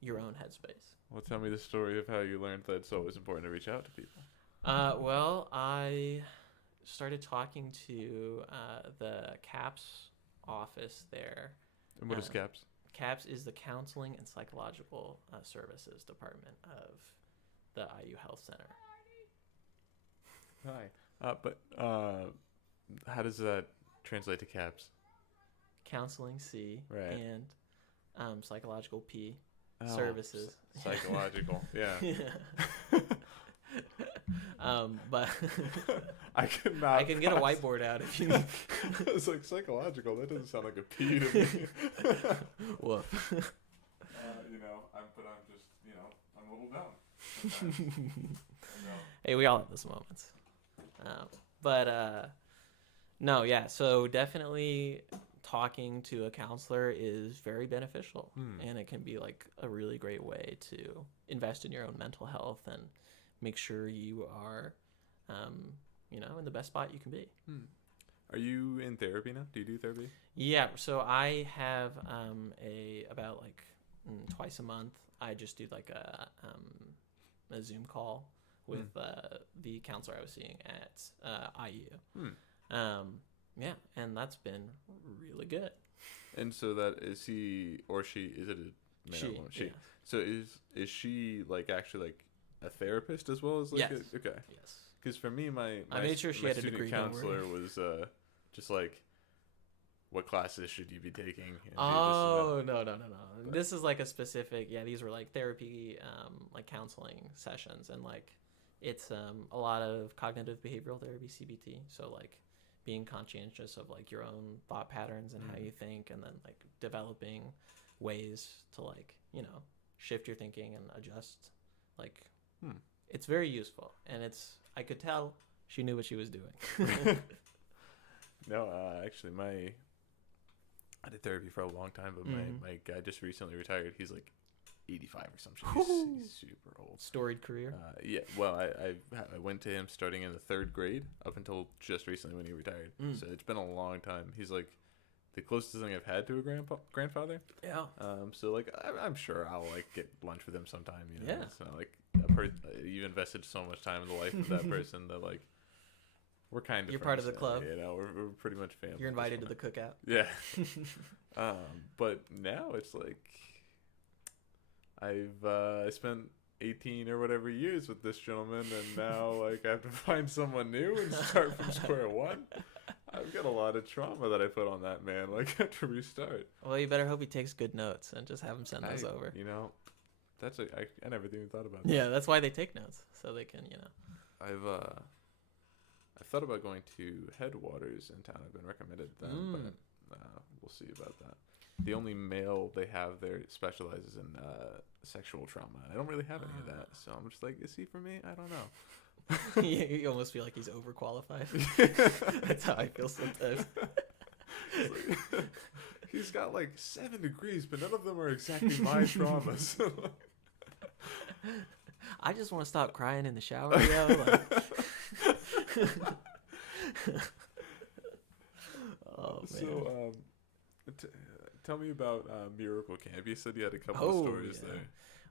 your own headspace. Well, tell me the story of how you learned that it's always important to reach out to people. Well, I started talking to the CAPS office there. And what is CAPS? CAPS is the Counseling and Psychological Services Department of the IU Health Center. Hi. But how does that translate to CAPS? Counseling C, right, and psychological P. Services. Psychological, yeah. But I can get a whiteboard out if you need. It's like psychological. That doesn't sound like a P to me. Woof. I'm just, I'm a little dumb. Hey, we all have those moments. No, yeah. So definitely talking to a counselor is very beneficial, and it can be like a really great way to invest in your own mental health and make sure you are, in the best spot you can be. Are you in therapy now? Do you do therapy? Yeah. So I have about like twice a month. I just do like a Zoom call with the counselor I was seeing at IU. Yeah, and that's been really good. And so that is he or she? Is it a man or woman? She. Yeah. So is she like actually like a therapist as well as like? Yes. Okay. Yes. Because for me, I made sure she had a degree. Counselor was just like, what classes should you be taking? Oh no. This is like a specific. Yeah, these were like therapy, like counseling sessions, and like it's a lot of cognitive behavioral therapy, CBT. So like being conscientious of like your own thought patterns and how you think, and then like developing ways to like shift your thinking and adjust. Like it's very useful, and I could tell she knew what she was doing. No, actually, I did therapy for a long time, but my guy just recently retired. He's like 85 or something. He's super old. Storied career. Yeah. Well, I went to him starting in the 3rd grade up until just recently when he retired. So it's been a long time. He's like the closest thing I've had to a grandfather. Yeah. So like I'm sure I'll like get lunch with him sometime. Yeah. So like you invested so much time in the life of that person that like we're kind of. You're part of the club. We're pretty much family. You're invited to the cookout. Yeah. But now it's like. I spent 18 or whatever years with this gentleman, and now like I have to find someone new and start from square one. I've got a lot of trauma that I put on that man. Like I have to restart. Well, you better hope he takes good notes and just have him send those over. I never even thought about that. Yeah, that's why they take notes, so they can I've thought about going to Headwaters in town. I've been recommended them, but we'll see about that. The only male they have there specializes in sexual trauma. I don't really have any of that, so I'm just like, is he for me? I don't know. You almost feel like he's overqualified. That's how I feel sometimes. He's got like 7 degrees, but none of them are exactly my traumas. I just want to stop crying in the shower, yo. Oh man. So, tell me about Miracle Camp. You said you had a couple of stories there.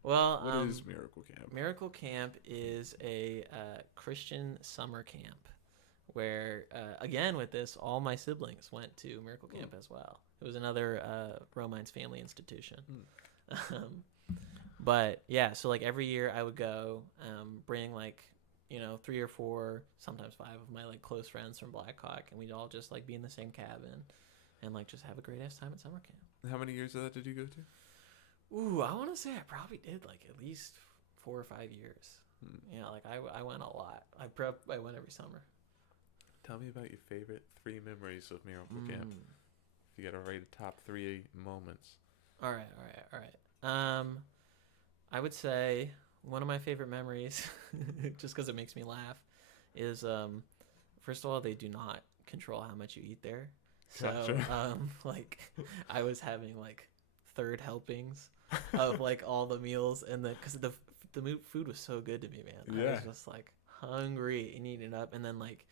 Well, what is Miracle Camp? Miracle Camp is a Christian summer camp where, again, with this, all my siblings went to Miracle Camp as well. It was another Romines family institution. But yeah, so like every year I would go, bring like 3 or 4, sometimes 5 of my like close friends from Blackhawk, and we'd all just like be in the same cabin and like just have a great ass time at summer camp. How many years of that did you go to? Ooh, I want to say I probably did like at least 4 or 5 years. Like I went a lot. I went every summer. Tell me about your favorite 3 memories of Miracle Camp. If you got to rate a top 3 moments. All right. I would say one of my favorite memories, just because it makes me laugh, is first of all, they do not control how much you eat there. So Gotcha. like I was having like third helpings of like all the meals, and because the food was so good to me, man. I Yeah. was just like hungry and eating it up, and then like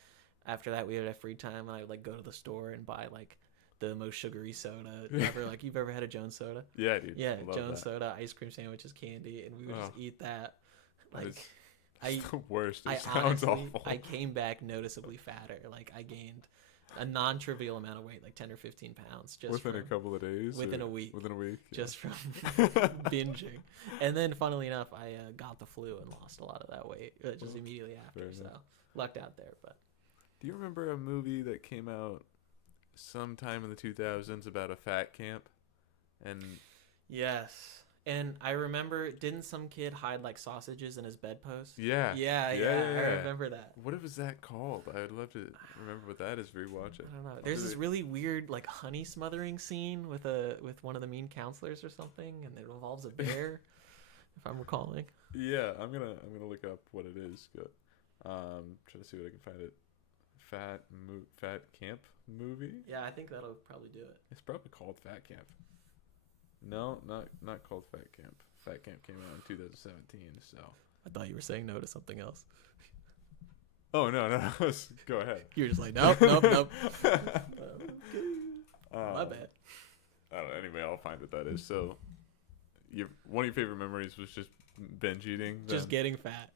after that we would have free time, and I would like go to the store and buy like the most sugary soda ever. Like, you've ever had a Jones soda? Yeah, dude. Yeah, Love Jones that. soda, ice cream sandwiches, candy, and we would just eat that. Like, It's the worst. It I sounds honestly, awful. I came back noticeisly fatter. Like, I gained a non-trivial amount of weight, like 10 or 15 pounds, just within a couple of days. within a week. Within a week. Just from binging. And then, funnily enough, I got the flu and lost a lot of that weight just immediately after. So lucked out there. But do you remember a movie that came out sometime in the 2000s about a fat camp? And yes. And I remember, didn't some kid hide like sausages in his bedpost? Yeah. Yeah. I remember that. What was that called? I'd love to remember what that is. Rewatch it. I don't know. There's this really weird like honey smothering scene with one of the mean counselors or something, and it involves a bear, if I'm recalling. Yeah, I'm gonna look up what it is. Good. Try to see what I can find it. Fat camp movie. Yeah, I think that'll probably do it. It's probably called Fat Camp. No, not called Fat Camp. Fat Camp came out in 2017. So I thought you were saying no to something else. Oh no. Go ahead. You're just like nope. My bad. I don't know. Anyway, I'll find what that is. So, one of your favorite memories was just binge eating. Just getting fat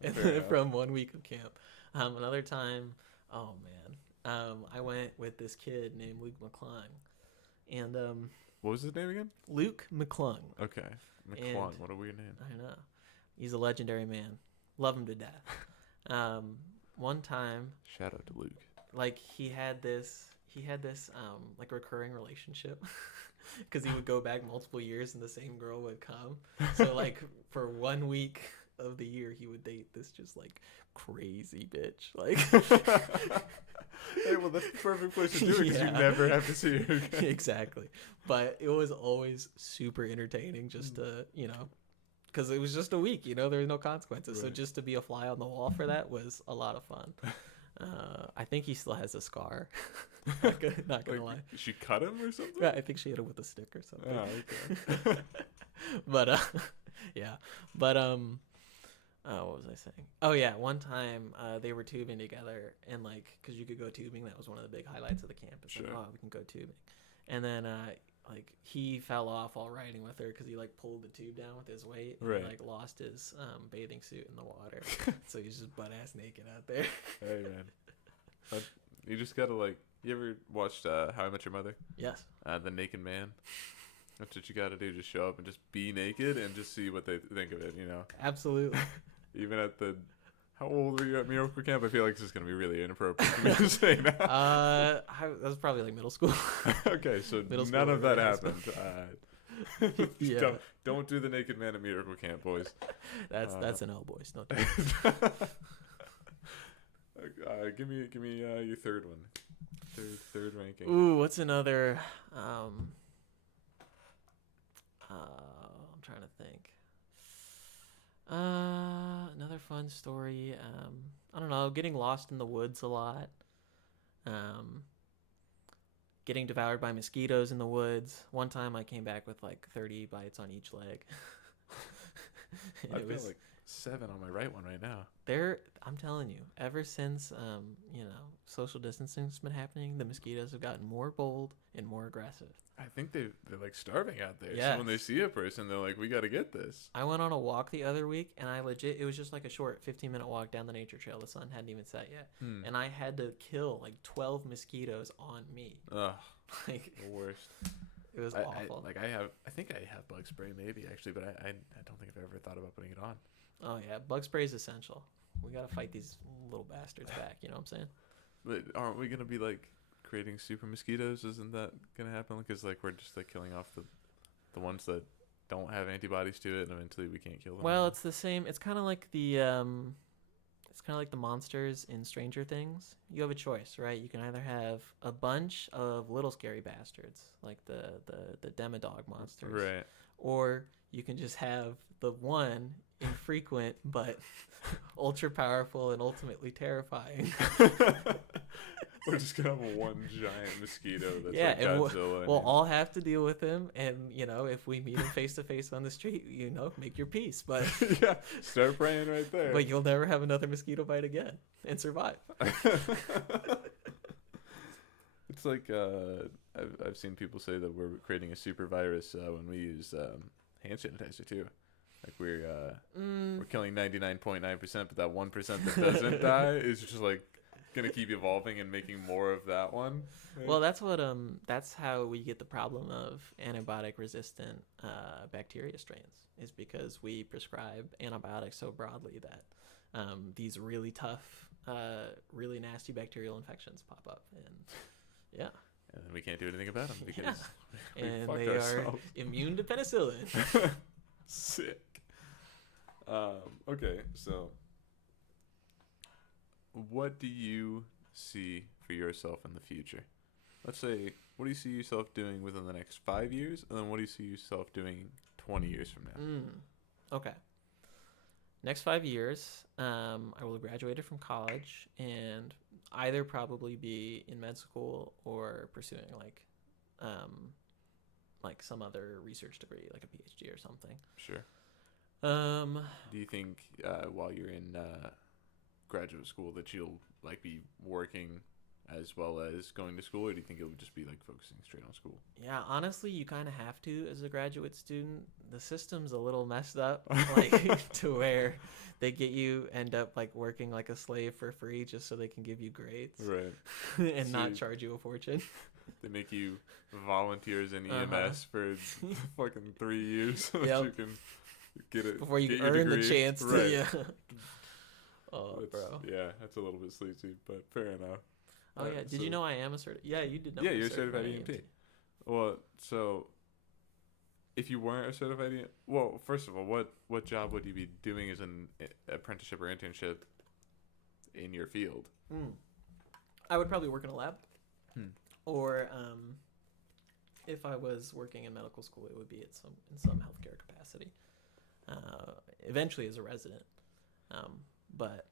from 1 week of camp. Another time, oh man, I went with this kid named Luke McClung, and what was his name again? Luke McClung. Okay, McClung. What a weird name. I know. He's a legendary man. Love him to death. One time, shout out to Luke. Like he had this like recurring relationship because he would go back multiple years and the same girl would come. So like for 1 week of the year he would date this just like crazy bitch. Like hey, well that's the perfect place to do it because you never have to see her again. Exactly. But it was always super entertaining just to, because it was just a week, there were no consequences. Right. So just to be a fly on the wall for that was a lot of fun. I think he still has a scar. Not gonna lie. She cut him or something? Yeah, I think she hit him with a stick or something. Oh, okay. But yeah. But what was I saying? Oh yeah, one time they were tubing together, and like, cause you could go tubing. That was one of the big highlights of the campus. Sure. Like, oh, we can go tubing. And then like he fell off while riding with her because he like pulled the tube down with his weight and like lost his bathing suit in the water. So he's just butt ass naked out there. Hey man, you just gotta like. You ever watched How I Met Your Mother? Yes. The Naked Man. That's what you gotta do. Just show up and just be naked and just see what they think of it. Absolutely. Even at how old were you at Miracle Camp? I feel like this is gonna be really inappropriate for me to say now. That was probably like middle school. Okay, so none of that happened. Yeah. Don't do the Naked Man at Miracle Camp, boys. That's an L, boys. Don't do give me your third one. Third ranking. Ooh, what's another? I'm trying to think. Another fun story. I don't know. Getting lost in the woods a lot. Getting devoured by mosquitoes in the woods. One time I came back with like 30 bites on each leg. I feel like 7 on my right one right now. I'm telling you, ever since social distancing's been happening, the mosquitoes have gotten more bold and more aggressive. I think they're like starving out there. Yes. So when they see a person, they're like, we got to get this. I went on a walk the other week, and it was just like a short 15-minute walk down the nature trail. The sun hadn't even set yet. And I had to kill like 12 mosquitoes on me. Ugh. Like the worst. It was awful. I think I have bug spray maybe actually, but I don't think I've ever thought about putting it on. Oh yeah, bug spray is essential. We gotta fight these little bastards back. You know what I'm saying? But aren't we gonna be like creating super mosquitoes? Isn't that gonna happen? Because like we're just like killing off the ones that don't have antibodies to it, and eventually we can't kill them. Well, it's the same. It's kind of like the it's kind of like the monsters in Stranger Things. You have a choice, right? You can either have a bunch of little scary bastards, like the Demodog monsters, Right. or you can just have the one infrequent but ultra powerful and ultimately terrifying. We're just gonna have one giant mosquito that's Yeah, like and Godzilla. we'll all have to deal with him, and if we meet him face to face on the street, make your peace. But yeah, start praying right there. but you'll never have another mosquito bite again and survive. It's like I've seen people say that we're creating a super virus when we use hand sanitizer too. Like we're killing 99.9%, but that 1% that doesn't die is just like gonna keep evolving and making more of that one. Right? Well, that's how we get the problem of antibiotic resistant bacteria strains, is because we prescribe antibiotics so broadly that these really tough, really nasty bacterial infections pop up, and yeah. And then we can't do anything about them because and fucked they ourselves. are immune to penicillin. Sick. Okay, so what do you see for yourself in the future? Let's say, what do you see yourself doing within the next 5 years, and then what do you see yourself doing 20 years from now? Okay. Next 5 years, I will have graduated from college and either probably be in med school or pursuing like some other research degree, like a PhD or something. Sure. Do you think while you're in graduate school that you'll like be working as well as going to school, or do you think it would just be like focusing straight on school? Yeah, honestly, you kind of have to as a graduate student. The system's a little messed up, like to where they get you end up like working like a slave for free just so they can give you grades, Right. and So not charge you a fortune. They make you volunteers in EMS for fucking 3 years so that Yep. you can get it Before you get your earn the degree. chance Right. to, yeah. Oh, That's- bro. Yeah, that's a little bit sleazy, but fair enough. Oh yeah. Did you know I am a certified? Yeah, you did know. Yeah, I'm a you're a certified EMT. Well, so if you weren't a certified EMT, well, first of all, what job would you be doing as an apprenticeship or internship in your field? I would probably work in a lab, Hmm. or if I was working in medical school, it would be in some healthcare capacity. Eventually as a resident, but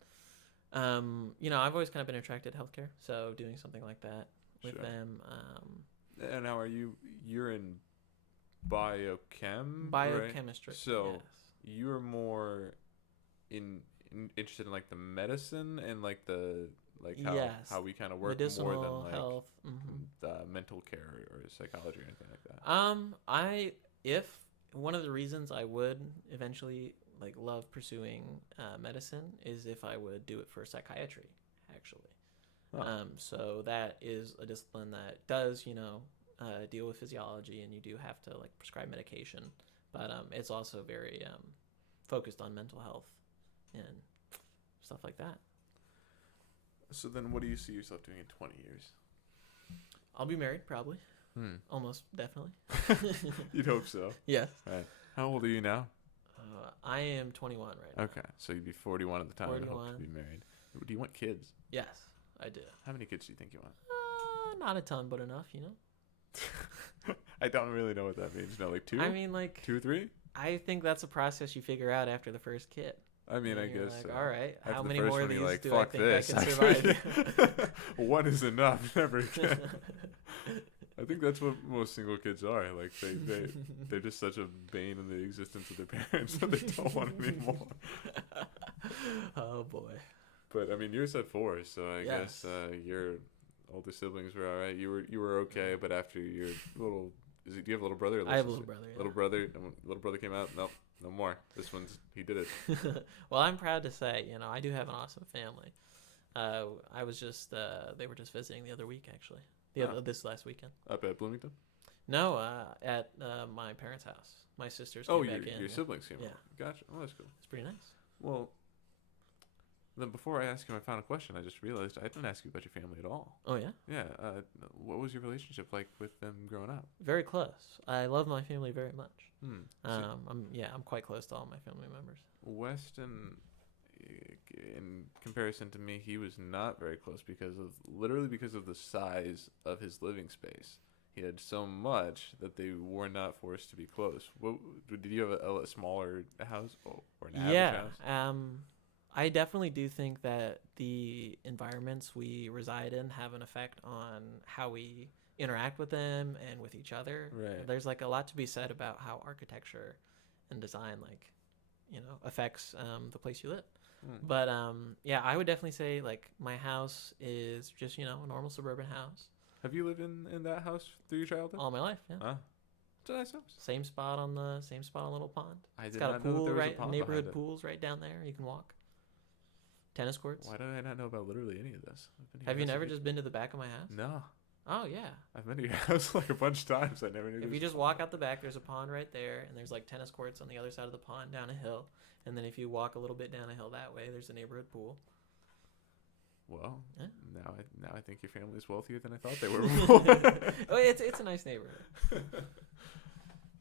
I've always kind of been attracted to healthcare, so doing something like that with Sure. them. And now you're in biochem, right? Biochemistry. So yes. you're more interested in like the medicine and like the how Yes. how we kind of work Medicinal more than like health. the mental care or psychology or anything like that. If one of the reasons I would eventually like love pursuing medicine is if I would do it for psychiatry, actually. Huh. So that is a discipline that does, deal with physiology, and you do have to like prescribe medication, but it's also very focused on mental health and stuff like that. So then, what do you see yourself doing in 20 years? I'll be married, probably. Almost definitely. You'd hope so. Yes. Right. How old are you now? I am 21 right now. Okay, so you'd be 41 at the time and hope 41. to be married. Do you want kids? Yes, I do. How many kids do you think you want? Not a ton, but enough, I don't really know what that means. No, like two? I mean, like, 2 or 3? I think that's a process you figure out after the first kid. I mean, I And you're guess like, so. all right, After how the many first more of one, these you're like, do I fuck think this. I can survive? One is enough. Never again. I think that's what most single kids are. Like they're just such a bane in the existence of their parents that they don't want anymore. Oh boy. But I mean, yours had 4, so I Yes. guess your older siblings were all right. You were okay, but after your little, do you have a little brother? Or I have a sister? little brother. Yeah. Little brother came out. Nope, no more. This one's he did it. Well, I'm proud to say, I do have an awesome family. I was just they were just visiting the other week, actually. This last weekend. Up at Bloomington. No, at my parents' house. My sisters came back in. Your siblings came Yeah. out. Gotcha. Oh, that's cool. It's pretty nice. Well, then before I ask you my final question, I just realized I didn't ask you about your family at all. Oh yeah. Yeah. What was your relationship like with them growing up? Very close. I love my family very much. So I'm quite close to all my family members. Weston, in comparison to me, he was not very close because of the size of his living space. He had so much that they were not forced to be close. What did you have a smaller house or an average house? I definitely do think that the environments we reside in have an effect on how we interact with them and with each other. Right. There's like a lot to be said about how architecture and design affects the place you live. But yeah, I would definitely say like my house is just a normal suburban house. Have you lived in that house through your childhood? All my life, yeah. It's a nice house. Same spot on Little Pond. It's got a not know pool there was right, a pond neighborhood behind it. pools right down there. You can walk. Tennis courts. Why did I not know about literally any of this? Have you never just been to the back of my house? No. Oh yeah. I've been to your house like a bunch of times. I never knew. If you just walk out the back, there's a pond right there, and there's like tennis courts on the other side of the pond down a hill. And then if you walk a little bit down a hill that way, there's a neighborhood pool. Well, yeah. now I think your family is wealthier than I thought they were before. Oh, it's a nice neighborhood.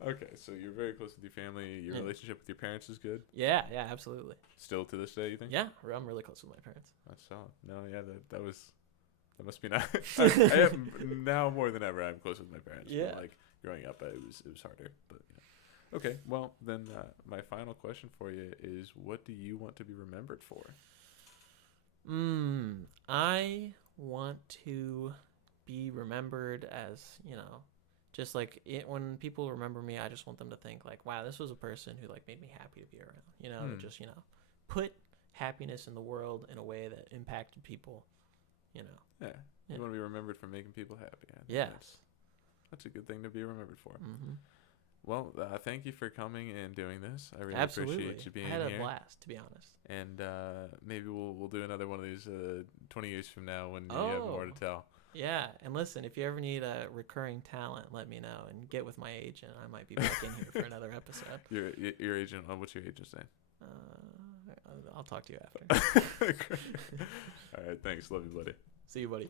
Okay, so you're very close with your family. Your relationship with your parents is good? Yeah, absolutely. Still to this day, you think? Yeah, I'm really close with my parents. That's solid. No, yeah, that must be nice. I am now more than ever. I'm close with my parents. Yeah. But, like growing up, it was harder. But okay, well then, my final question for you is, what do you want to be remembered for? I want to be remembered as just like when people remember me, I just want them to think like, wow, this was a person who like made me happy to be around. Just put happiness in the world in a way that impacted people. Yeah. You want to be remembered for making people happy. Yeah. That's a good thing to be remembered for. Mm-hmm. Well, thank you for coming and doing this. I really Absolutely. appreciate you being here. I had a blast, to be honest. And maybe we'll do another one of these 20 years from now when you have more to tell. Yeah, and listen, if you ever need a recurring talent, let me know and get with my agent. I might be back in here for another episode. Your agent? What's your agent's name? I'll talk to you after. All right, thanks. Love you, buddy. See you, buddy.